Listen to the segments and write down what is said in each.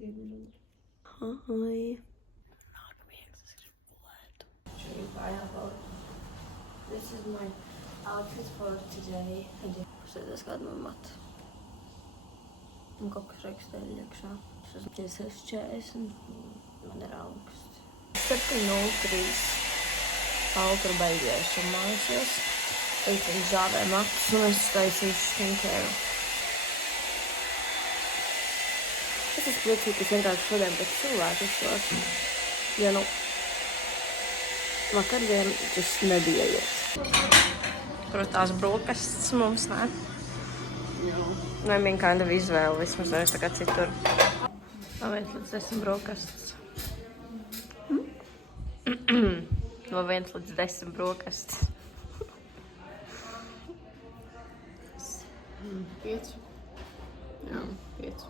Ai. This is my outfit for today. Sēdēs kādu man matu. Un kaut kas rakstēļ iekšā. Es esmu 40. Man ir augsts. 7.03. Altra beidzies un mājusies. Tagad viņš zāvē matus un es taisīšu skincare. Es esmu priecīgi, ka es vienkārši šodien pēc cilvēku izšos. Ja nu, vakardien tas nebija iet. Protās brokastis mums, ne? Nu, I mean, kind of izvēle, vismaz nevis tā kā citur. Vēl 1 līdz 10 brokastis. Vēl 1 līdz 10 brokastis. 5. Jā, 5.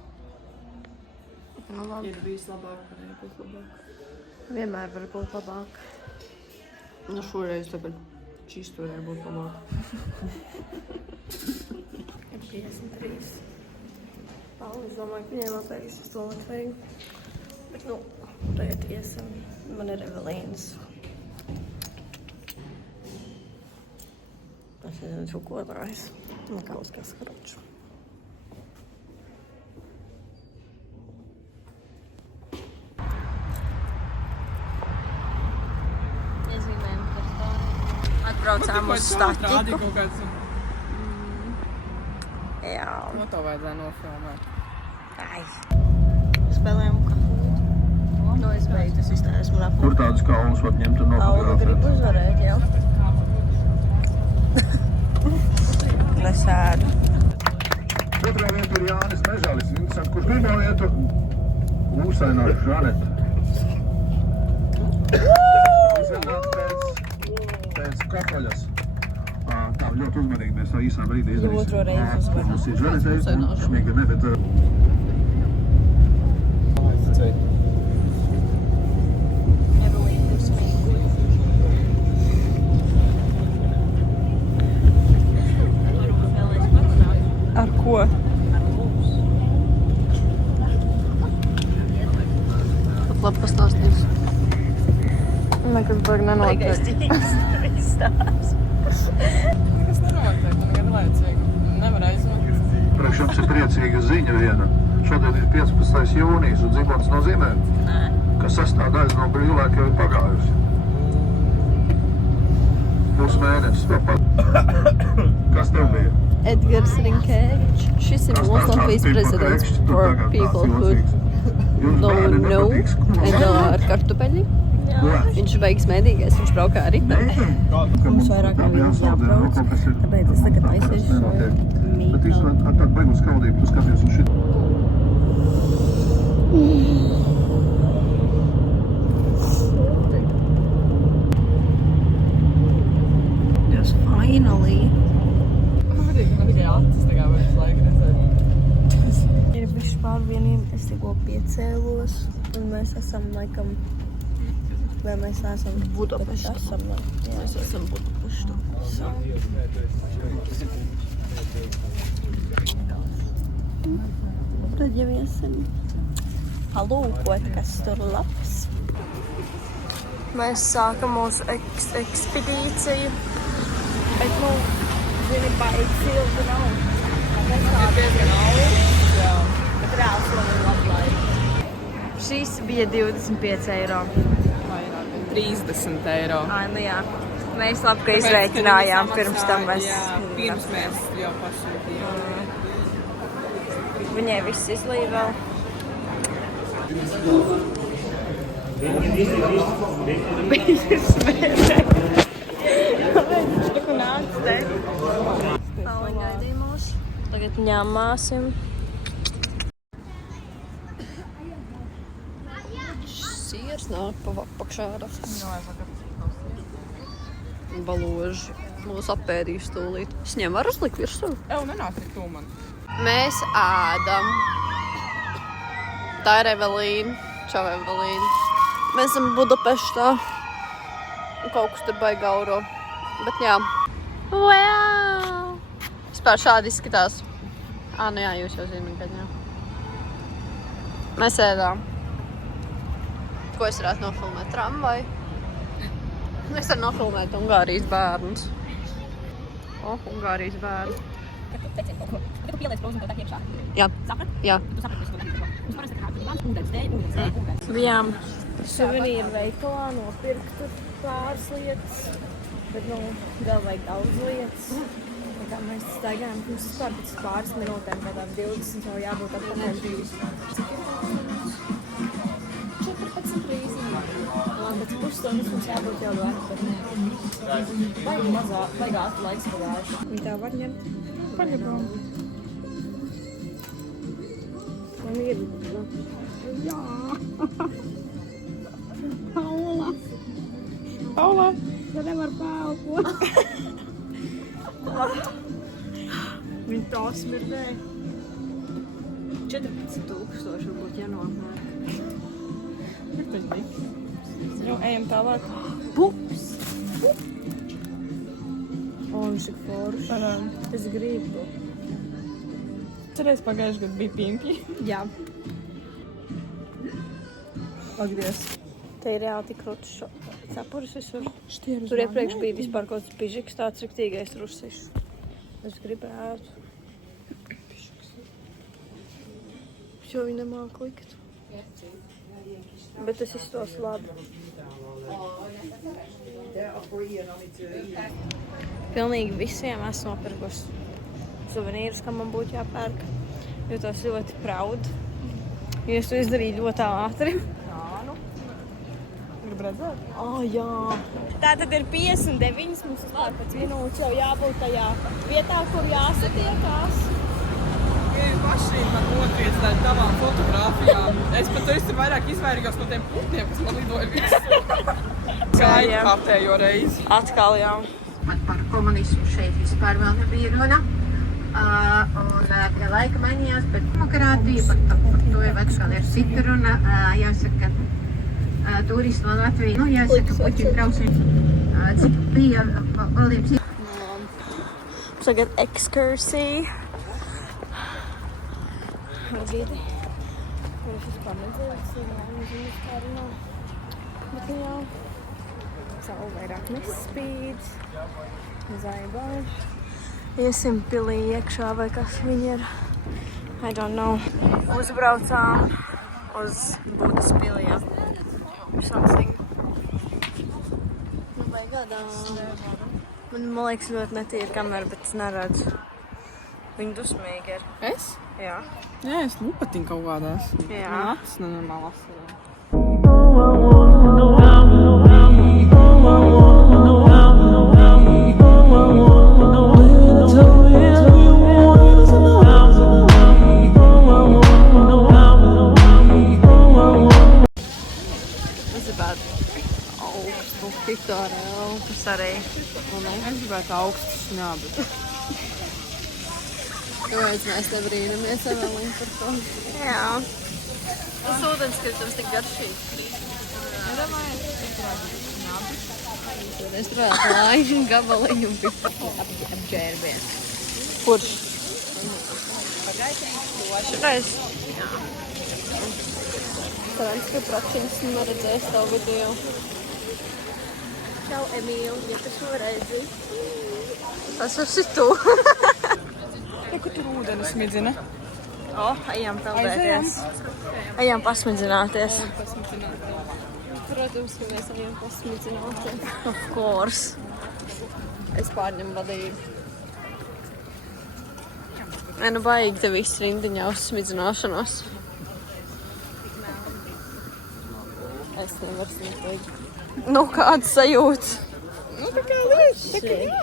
Nu, labi. Ir bijis labāk, varēja būt labāk. Vienmēr var būt labāk. Nu, šoreiz tagad šīs varēja būt labāk. Ir 53. Pauli, es domāju, ka viņiem atvērs uz to Latviju. Bet, nu, tagad iesim. Man ir Evelīnas. Es nezinu, šo kodrājs. Man kaut kas karoču. Iezīmējam kartoni. Atbraucām uz Staķiku. Jā. No to vajadzēja nofilmēt. Ai. Spēlējam kafūtu. Nu, es beidzu, es iztēju lapu. Kur tādus kaulus var ņemt un Paula grib nofotografēt? uzvarēt, jā. Nesēdu. Otrā vieta ir Jānis Mežalis. Interesanti, kurš pirmo vietu Lūsainā Žaneta. Pēc Kapaļas. Tā ļoti uzmanīgi mēs tā īsā brīdī izdarīsim. Otro reizi uzmanīgi. Tas ir Žanetei, šmiga ne, bet... Ar ko? Pat labi pastāstīs. Nekas baigi nenotiek. Nekas nenotiek, man gan laicīgi. Nevar aizvāt. Priekš jums ir priecīga ziņa viena. Šodien ir 15. jūnijas un dzimšanas nozīmē, ka sastāvdaļa no brīvlaika jau ir pagājusi. Pusmēnesis. Kas tev bija? Edgars Rinkēvičs. Šis ir mūsu Latvijas prezidents for people who don't know ar kartupeļi. Viņš ir beigas mēdīgais, viņš braukā ar riteni. Mums vairāk nav viņas jābrauc, tāpēc es tagad aiziešu Bet viņš ar tādu baigu skaudību, tu skaties uz šitu. Just finally. Man tikai acis tā kā vairs laika redzēt. Ir bišķi pār vieniem, es tikko piecēlos, un mēs esam laikam, vai mēs esam Budapeštā. Mēs esam Budapeštā. Tad jau esam palūkot, kas tur labs. Mēs sākam mūsu ekspedīciju, bet, nu, zini, baigi silti nav. Mēs Diezgan augsts, jā. Bet reāls man ir lablaika. Šīs bija 25 eiro. Vairāk, 30 eiro. Ai, nu jā. Mēs labi, ka izrēķinājām pirms tam mēs. Jā, pirms mēs jau pasūtījām. Viņai viss izlīja vēl. Bija smērē. Viņš taku nāc te. Pauliņ gaidīja mūs. Tagad ņemāsim. Siers nāk pa pakšāra. Baloži. Mūs apēdīs tūlīt. Es ņem var uzlikt virsū? Ew, nenāk tik tu man. Mēs ēdam. Tā ir Evelīna. Čau, Evelīna. Mēs esam Budapeštā. Kaut kas tur baigi gauro. Bet jā. Wow! Vispār šādi izskatās. Nu jā, jūs jau zināt, kad jā. Mēs ēdām. Ko es varētu nofilmēt? Tramvaju. Es varu nofilmēt Ungārijas bērnus. Ungārijas bērni. Tu pieliec to tā iekšā. Jā. Saprat? Jā. Tu saprati, ko es domāju. Mums parasti kā ūdens. Bijām suvenīru veikalā, nopirkt tur pāris lietas, bet, vēl vajag daudz lietas. Un kā mēs staigājām, mums vispār pēc pāris minūtēm, kādām 20 jau jābūt atpakaļ. Cik ir? 14 rīziņi. Pēc pusstundas mums jābūt jau atpakaļ. Vajag ātri laiks pagājuši. Un tā var ņemt. Paļabām. Man ir. Jā. Paula. Tu nevar pēlpot. Viņa tā smirdē. 14,000 būtu jānokmēr. Kur tas bija? Jau ejam tālāk. Pups! O, viņš ir foršs. Es gribu. Cerēs pagājuši gadu bija pimpļi. Jā. Atgriez. Te ir reāli tik rotas cepures visur. Tur iepriekš bija vispār kaut kāds pižiks, tāds riktīgais rusišs. Es gribētu. Jo viņi nemāk likt. Bet tas izstos labi. Pilnīgi visiem esmu nopirkusi suvenīrus, kam man būtu jāpērk. Jūtos ļoti proud. Jo es to izdarīju ļoti ātri. Gribu redzēt? Jā. Tā tad ir 59, mums uz 15 minūtes jau jābūt tajā vietā, kur jāsatiekās. Ja jūs paši man notriecināja tavām fotogrāfijām, es pat to ir vairāk izvairīgos no tiem putniem, kas man lidoja visu. Skaidri kārtējo reizi. Atkal jau. Par komunismu šeit vispār vēl nebija runa. Un laika mainījās, bet demokrātija, par to jau atkal ir cita runa. Jāsaka, turisti no Latvijas, jāsaka, Puķina braucieni, cik bija Olimpiskajā. Tagad ekskursija. Gidi. Viņš vispār nedzēlis, viņš kā runā. Bet jau savu vairāk nespīd. Zaibā. Iesim pilī iekšā vai kas viņi ir. I don't know. Uzbraucām uz Budas pilī. Something. Nu, vai gadā. Man liekas ļoti netīra kamera, bet es neredzu. Viņi dusmīgi ir. Es? Jā. Jā, es lupatīju kaut kādās. Jā. Man acis nenormāli asarā. Es gribētu augstu pitorēlu, kas arī. Es gribētu augstu šņābu. Kāpēc mēs te brīnamies Evelīna par to? Jā. Tas ūdenskritums tik garšīgs. Es gribētu laiņu gabaliņu un pipu apģērbienu. Kurš? Šreiz. Cerams, ka Pračiņš neredzēs tavu video. Čau, Emīl, ja tu šo redzi. Tas esi tu. Kur tur ūdeni smidzina? Ejam peldēties. Ejam pasmidzināties. Protams, ka mēs ejam pasmidzināties. Of course. Es pārņemu vadību. Nu baigi te viss rindiņā uz smidzināšanos. Es nevaru smidzīt. Nu, kāds sajūts? Nu, tā kā lietas, tā kā jā.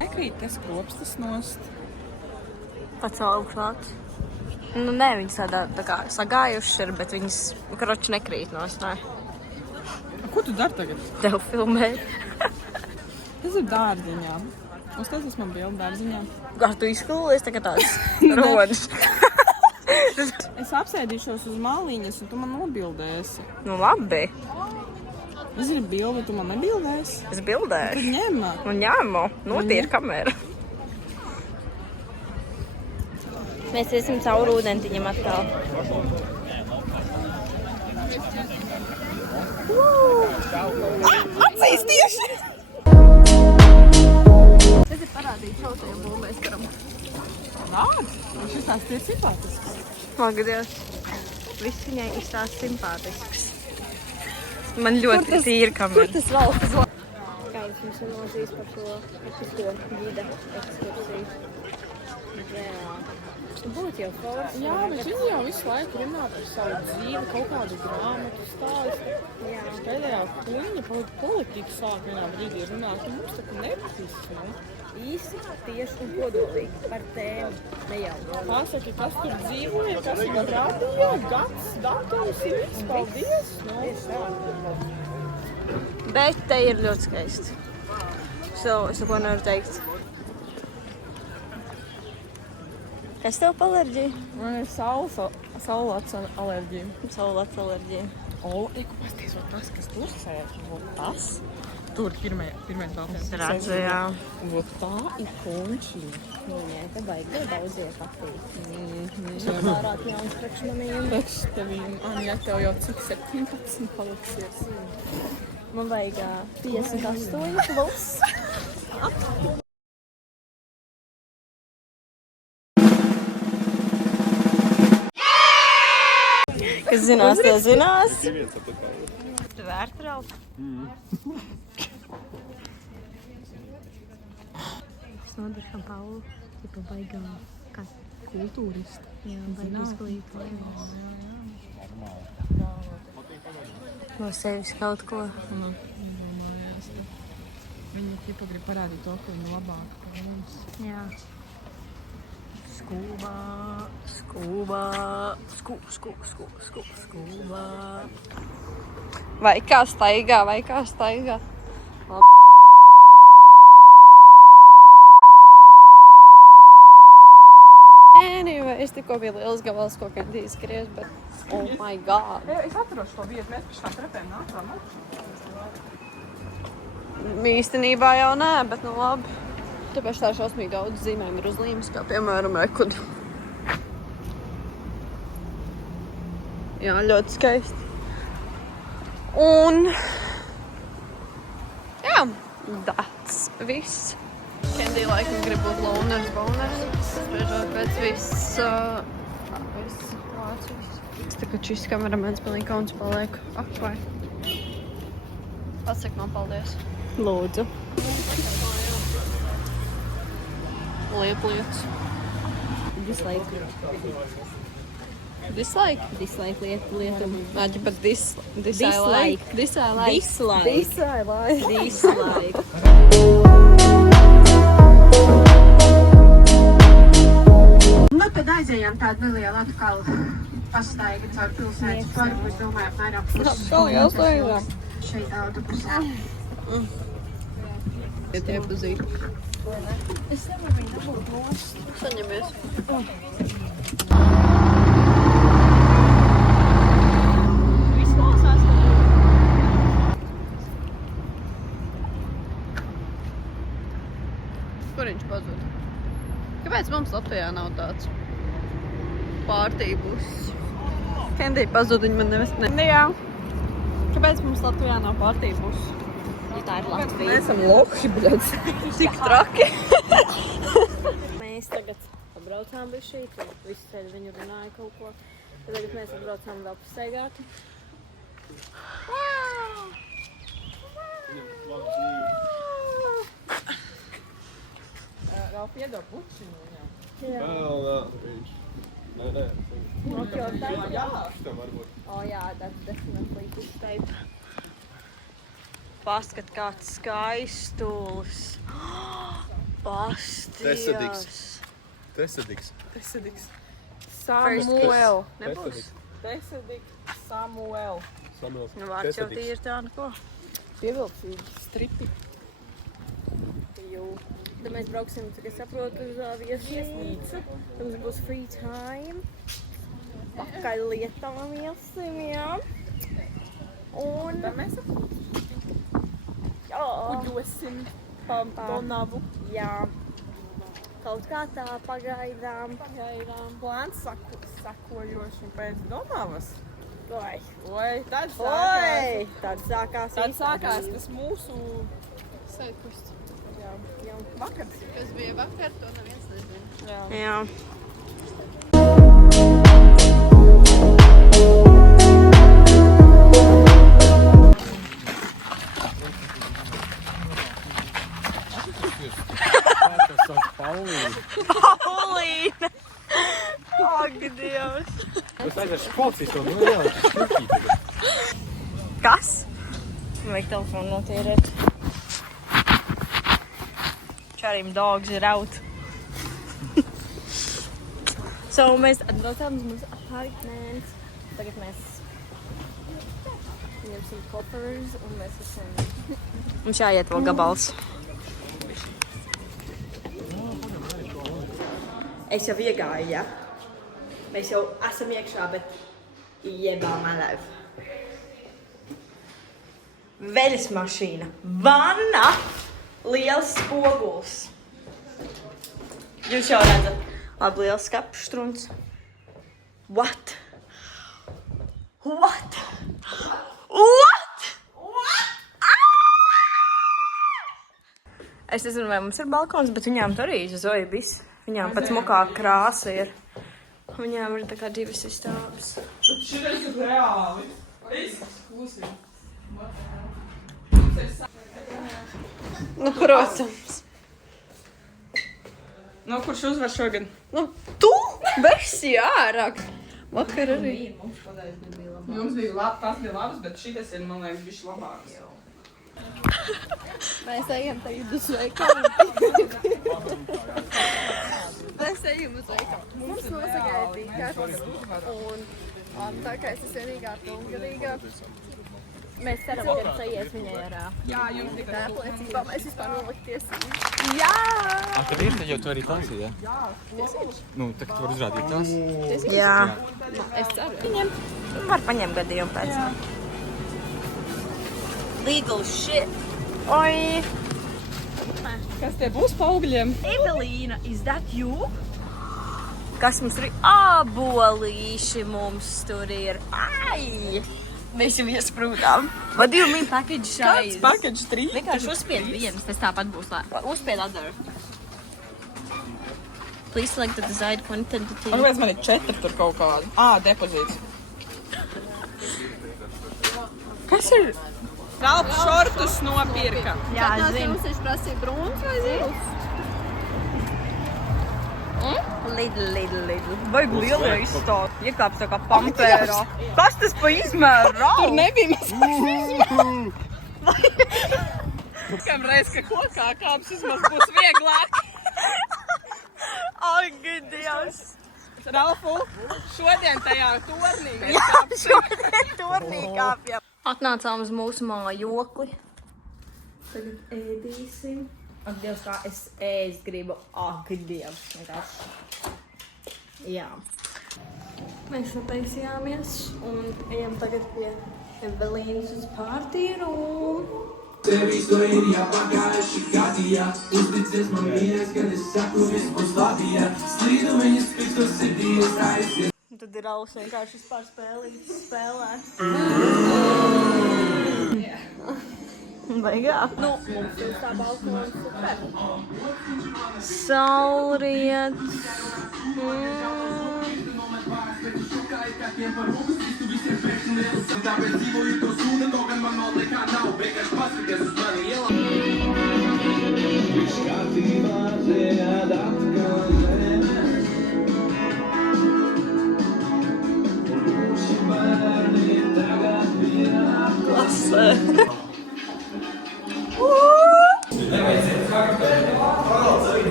Nekrīt tas kopstas nost. Pats augšāts. Nu, nē, viņas tā kā sagājušas ir, bet viņas kroči nekrīt nost, nē. Ko tu dari tagad? Tev filmēt. Tas ir dārziņā. Uztaisīs man bildi dārziņā. Kā tu izskūlies tagad tāds rodis? Es apsēdīšos uz maliņas, un tu man nobildēsi. Nu, labi. Es gribu bildi, tu man nebildēsi. Es bildēšu. Ņem. Un ņēmu. Notīri kamera. Mēs iesim cauri ūdentiņam atkal. Acīs tieši! Tas ir parādīt šautajiem būmēskaram. Nāc, viņš izstāst ir simpātisks. Pagadies. Viss viņai izstāst simpātisks. Man ļoti tīra kamera. Kur tas valsts zvaigznes? Kāds jums ir nozīs par šo gida ekskursiju? Būtu jau forši. Jā, bet viņi jau visu laiku runā par savu dzīvi, kaut kādu grāmatu stāstu. Jā. Pēdējā kuņa politika sāk vienā brīdī runāt, un mums taču nepatīs, ne? Īsi, tieši un kodolīgi par tēmu. Nejaukt. Pasaki, kas tur dzīvoja, kas viņu radīja, gads, datums ir viss, paldies. Nu. Bet te ir ļoti skaisti. Es neko nevaru teikt. Kas tev pa alerģija? Man ir saulētas alerģija. Saulētas alerģija. O, eku pasties, vai tas, kas tur sēž, tas? Tur pirmajā telpā. Es redzu, jā. Vot tā ir končīna. Viņai te baigi daudzie kafiju. Es jau vārāt jaunas priekšmanījumi. Priekš tevīm, Anja, tev jau cik 17 paliksies. Man vajag 58 plus. Kas zinās, tev zinās. Tu vērtraup. Es nodaršam Paulu, tipa baigā kā kultūristi. Jā, baigi izglītojumus. No sevis kaut ko. Viņa tipa grib parādīt to, ka viņa labāk par mums. Jā. Skūbā. Vai kā staigā. Anyway, es tikko biju liels gabals, ko kandi izskries, bet oh my god. Es atrašu to vietu, mēs pēc tā trepēm nākām. Īstenībā jau nē, bet nu labi. Tāpēc tā šausmīgi daudz zīmēm ir uzlīmes, kā piemēram ekudi. Jā, ļoti skaisti. Un jā, that's viss. Candy laikam grib būt loners, spriežot pēc viss Vācijas. Tagad šis kameramens pilnīgi kauns paliek. Ak, vai. Pasaka man paldies. Lūdzu. Lietas. Dislike. Dislike? Dislike lietu. Māķi pat dislike. Dislike. Dislike. Dislike. Nu, tad aizējām tādu nelielu atkal pastaigu caur pilsētas parku. Es domāju, apmēram pusstundas šeit autobusā. Ja tie pazīk. Es nevaru viņu dabūt nost. Saņemies. Viss klausās. Kur viņš pazūd? Kāpēc mums Latvijā nav tāds pārtībus? Candy pazūd, viņi man nevis ne. Jā. Kāpēc mums Latvijā nav pārtībus? Ja tā ir Latvija. Mēs esam lohi, bļads. Tik traki. Mēs tagad pabraucām bez šeit, visu ceļu viņi runāja kaut ko. Tad tagad mēs atbraucām vēl pastaigāt. Ralf, iedod bučiņu viņam. Nē. Not your type? Jā. Oh yeah, that's definitely his type. Paskat, kāds skaistulis. Pasties. Tesadiks. Samuel. Nebūs. Tesadik Samuel. Nu, vārds jau tīri tā, neko. Pievilcīgi stripi. Jū. Tad mēs brauksim, cik es saprotu, uz viesnīcu. Tad mums būs free time. Pakaļ lietām iesim, jā. Un Tā mēs esam. kuģosim pa Donavu. Jā. Kaut kā tā pagaidām. Plāns sakojoši pēc Donavas. Oi. Oi, tad Tad sākās tas mūsu Saikusts. vakars. Kas bija vakar, to neviens nezina. Jā. Paulīna! Ak, Dievs! Es aiziešu policijas to, nu jā, tas šķirķīt. Kas? Vajag telefonu notīrēt. Čarim dogs ir out. So, mēs atbraucām uz mūsu apartments. Tagad mēs ņemsim koperus un mēs esam... Mums jāiet vēl gabals. Es jau iegāju, ja? Mēs jau esam iekšā, bet jebām alev. Veļas mašīna, vanna, liels spoguls. Jūs jau redzat, labi liels skapštruns. What? What? What? Es nezinu, vai mums ir balkons, bet viņām tur arī Zoja bis. Viņām pat smukā krāsa ir. Viņām ir tā kā divas istābas. Bet šitais ir reāli. Klusi. Nu, protams. No, kurš uzvar šogad? Nu, tu? Besi ārā. Vakar arī. Jums bija labi, tas bija labs, bet šitas ir, man liekas, bišķi labāks. Mēs ejam tagad uz veikalu. Mēs ejam uz veikalu. Mums nosagaidīja karš. Un tā kā es esmu vienīgā pilngadīgā, mēs ceram, ka tas aizies viņai arā. Jā, jums tikai Tā apliecībā mēs vispār nolikt tiesības. Kad ir, tad jau tu arī tās ir, ja? Jā. Nu, tā kā tu var uzrādīt tās. Jā. Es ceru. Viņiem var paņemt gadījumu pēc tam. Legal shit. Oi. Kas tie būs pa augļiem? Evelīna, is that you? Kas mums tur ir? Abolīši mums tur ir. Ai! Mēs jau iesprūdām. What do you mean package size? Package 3? Vienkārši uzspied viens, tas tāpat būs. Uzspied other. Please select the desired quantity. Man liekas, man ir 4 tur kaut kādi. Depozīts. Kas ir? Ralf šortus nopirka. Jā, zinu. Viņš prasīja brūns vai zils? Lidl. Vajag lielu izstāstu. Iekāps tā kā pampērā. Kas tas pa izmēru? Tur nebija mazliet izmēru. Kam reiz, ka kokā kāps vismaz būs vieglāk. Ak, Dievs. Ralfu, šodien tajā tornī mēs Jā, šodien turnī kāpjam. Atnācām uz mūsu mājokli. Tagad ēdīsim. Ak, Dievs, kā es ēst gribu. Ak, Dievs. Jā. Mēs sataisījāmies un ejam tagad pie Evelīnas uz pārtīru. Tev istorija pagājuši gadījā, uzticies man mīļais, kad es saku, viss būs labi, ja slīdu viņas pikstos sirdīs aizies. Tad ir Rauls vienkārši vispār spēlītas spēlē. Baigā. Nu, mums ir tā balkona super. Saulriet. Klase.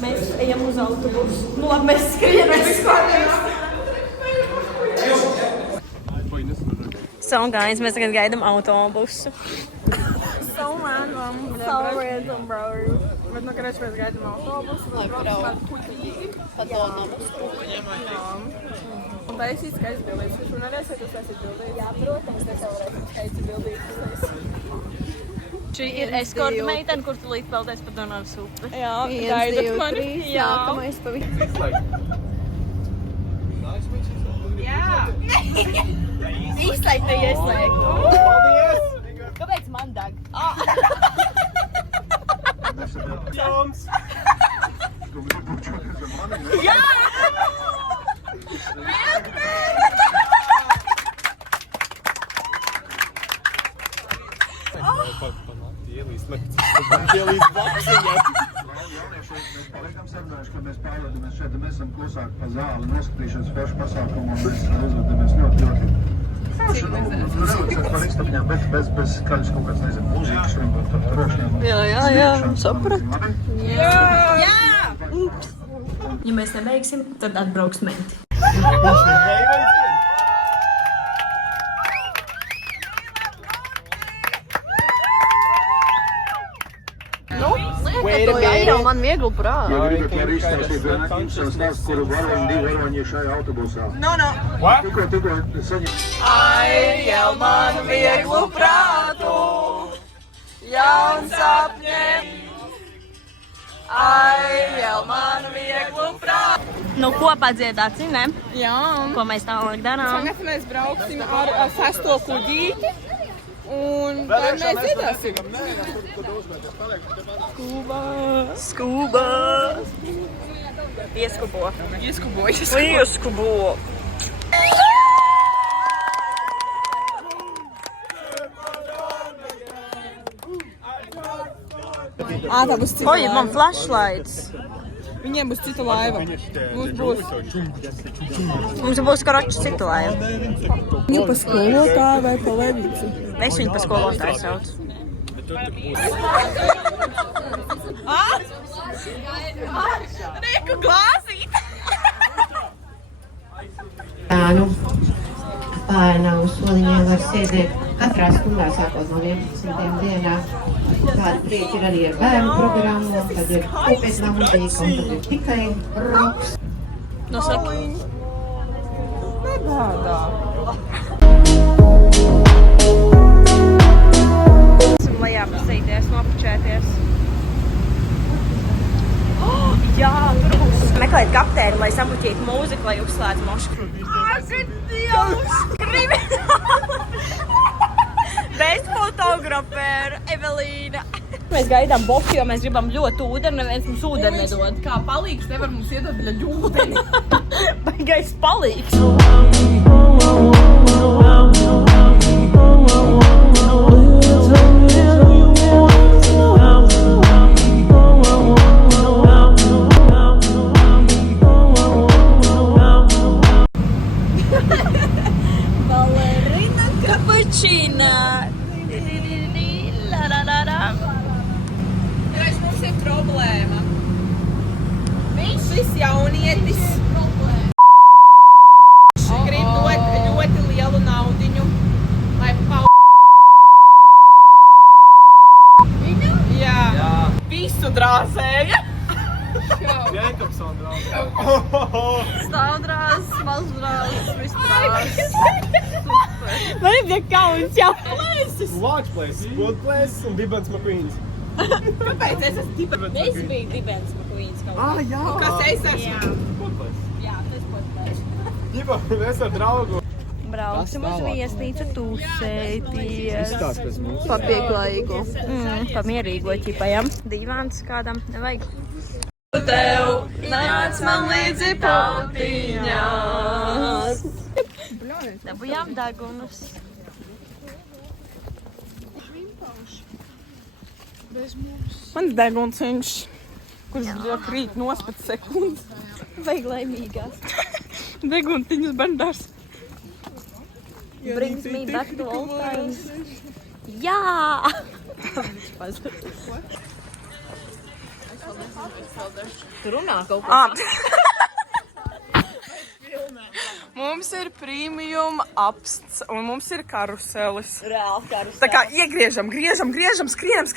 Mēs ejam uz autobusu. Nu labi, mēs skrienam vispār. So guys, mēs tagad gaidām autobusu. So random, bro. Bet, nu, karēč, mēs gaidām autobusu, bet braucam ar kuģīgi. Pa Donavu. taisīt skaits bildītas. Viņš man arī saka, tas ir bildītas. Jā, protams, es jau varētu skaits bildītas. Šī ir eskorta meitene, kur tu līdz peldēs pa Donavas upi. Jā, gaidat mani. Jā. Nākamais pa visu. Izslēgt, ne ieslēgt. Kāpēc man dag? Toms! Tu gribi bučoties ar mani? Jā! Ielīst bakseņā. Jaunieši, mēs palikam sarunājuši, ka mēs pārvedamies šeit, mēs esam klusāk pa zāli, noskatīšanas foršu pasākumu, un mēs uzvedamies ļoti, ļoti forši. Nevajadzētu par istabiņām, bet bez skaļas kaut kāds, nezinu, mūzikas un trošņiem. Jā, saprat. Jā! Ups. Ja mēs nebeigsim, tad atbrauks menti. To jāiero man viegli prāt. Ja gribat, var izstāstīt vienu interesantu stāstu, kuru varoņi, divi varoņi ir šajā autobusā. Tikko saņem. Airiel man vieglu prātu, jauns sapņiem. Airiel man vieglu prātu. Nu, kopā dziedāts, ne? Jā. Ko mēs tālāk darām? Tagad mēs brauksim ar sesto kuģīti. Un tad mēs dziedāsim. Skūba. Ieskubo. Ieskubojas. Ieskubo. Tā būs cita Oi, man laiva. flashlights. Viņiem būs cita laiva. Mums būs karoči cita laiva. Viņu pa skolotāju vai pa Levīci? Es viņu pa skolotāju saucu. Reku glāzīt. Nu, pārnā uz soliņiem var sēdēt katrā stundā sākot no 11. dienā. Tāda prieka ir arī ar bērnu programmu, tad ir kopietnā mūzika un tad ir tikai roks. Nosaki. Esam lejā pasīties, nopučēties. Jā, tur būs. Meklēt kapteini, lai sapuķītu mūziku, lai uzslēdz mošku. Dievs! Bez fotografēra, Evelīna. Mēs gaidām boku, jo mēs gribam ļoti ūdeni, neviens mums ūdeni nedod. Kā palīgs nevar mums iedot viņa ģūdeni. Baigais palīgs. Ballerina cappuccina. La la la la. Mums ir problēma. Šis jaunietis grib dot ļoti lielu naudiņu, lai Viņu? Jā. Visu drāzēja. Jēkabsona draugs. Stāvdrās, mazdrās, visdrās. Man ir bija kauns jau. Watch places, good places un Dibens McQueens. Kāpēc es esmu tipa? Es biju Dibens McQueens kaut kā. Jā. Kas es esmu? Good place. Jā, tas podpēc. Ģipa, mēs ar draugu. Brauksim uz viesnīcu tūsēties. Izstāst pēc mums. Papieklājīgo. Pamierīgo ķipajam. Dīvāns kādam nevajag. Tev nāc man līdzi pautiņās. Dabujām dagunus. Mans degunciņš, kurš krīt nos pēc sekundes. Vajag laimīgās. Deguntiņas bendārs. Brings me back to old times. Jā! Tu runā kaut ko. Mums ir premium apsts un mums ir karuselis. Reāli karus. Tā kā iegriežam, skrienam.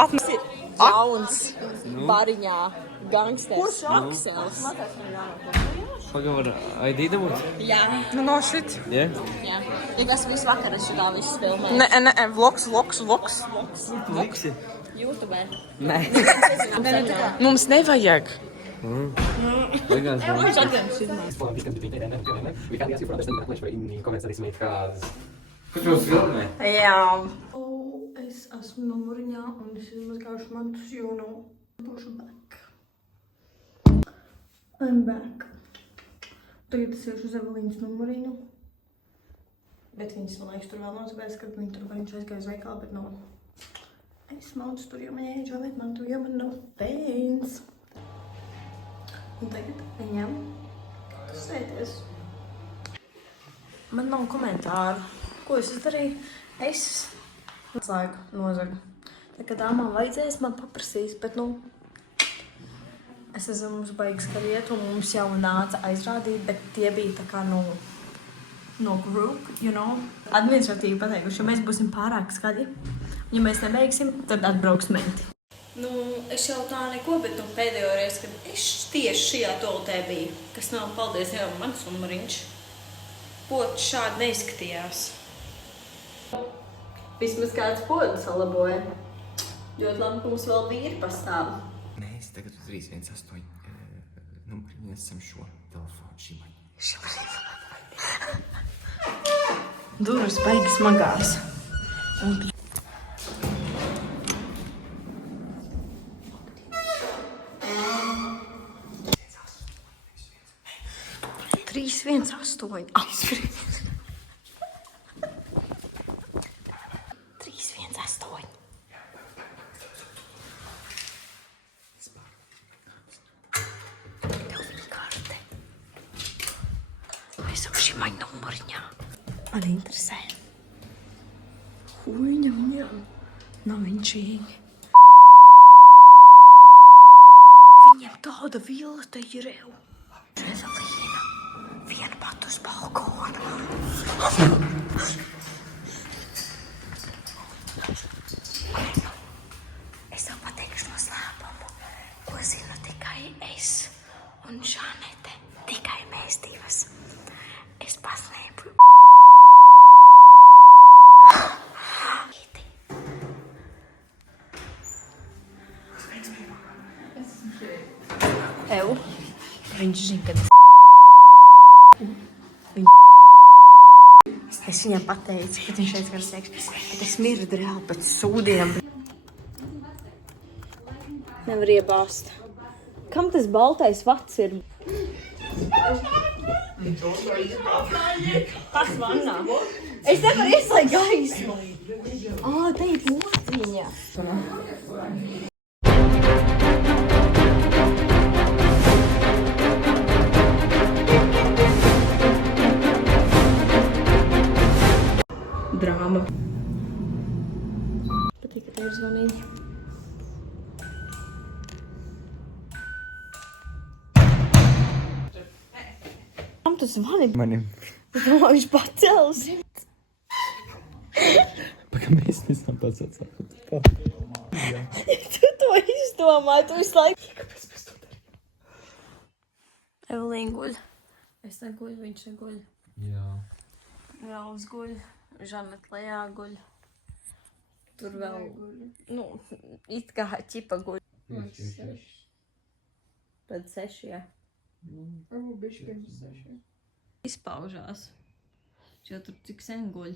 Apmesi. jauns bariņā gangsters Aksels. Pagavar, ID dabūt? Jā, Nu, no shit. Jā? jā. Ja tas visu vakar es šitā visu filmēju. Nē, vlogs. Liksi? YouTube. Nē. Mums nevajag. Beigās Viņš atgādājums Kurš mums filmē? Jā. Es esmu numuriņā un es izmazgāšu mantus, jo nu būšu back. I'm back. Tagad es iešu uz Evelīnas numuriņu. Bet viņas man liekas tur vēl nav, tāpēc, ka viņa tur viņš aizgāja uz veikalu, bet nav. Es mantus tur, jo man ēģo, bet man tur, jo man nav pēns. Un tagad viņam sēties. Man nav komentāru. Ko es izdarīju? Es slēgu, nozagu. Tā kā dāmām vajadzēs, man paprasīs, bet nu... Es esmu mums baigas kariet un mums jau nāca aizrādīt, bet tie bija tā kā no group, you know. Administratīvi pateikuši, ja mēs būsim pārāk skaļi, ja mēs nebeigsim, tad atbrauks menti. Nu, es jau tā neko, bet nu pēdējo reizi, kad es tieši šajā toaletē biju, kas nav, paldies Dievam, mans numuriņš, pods šādi neizskatījās. Vismaz kāds pods salaboja. Ļoti labi, ka mums vēl vīri pastāv. Mēs tagad uz 318 numuri nesam šo telefonu šimai. Durvis baigi smagās. Un... 318. 318. Tev viņa karte. Aizsauši mani numuriņā. Man interesē. Huiņam, nav inčīgi. Viņam tāda vila te ir jau. Evelīna, viena pat uz balkonu. Es tev pateikšu noslēpumu, ko zinu tikai es un Žanete. Tikai mēs divas. Es paslēpu. Ew. Viņš zina, kad es viņam pateicu, kad viņš teica, ka es mirdu reāli pēc sūdiem. Nevar iebāzt. Kam tas baltais vats ir? Kas vannā? Es nevaru ieslēgt gaismu. Te ir podziņa. Drāma. Patīk, ka tev ir zvanīgi. Kam tu zvani? Manim. Es domāju, viņš pacels. Pagā mēs nesam tāds atsākot. Tu to izdomāji, tu visu laiku. Kāpēc mēs to darījām? Evelīna guļ. Es te guļu, viņš te guļ. Jā. Rauls guļ. Žaneta lejā guļ. Tur vēl, nu, it kā ķipa guļ. Tad 6, jā. Izpaužās. Jo tur cik sen guļ.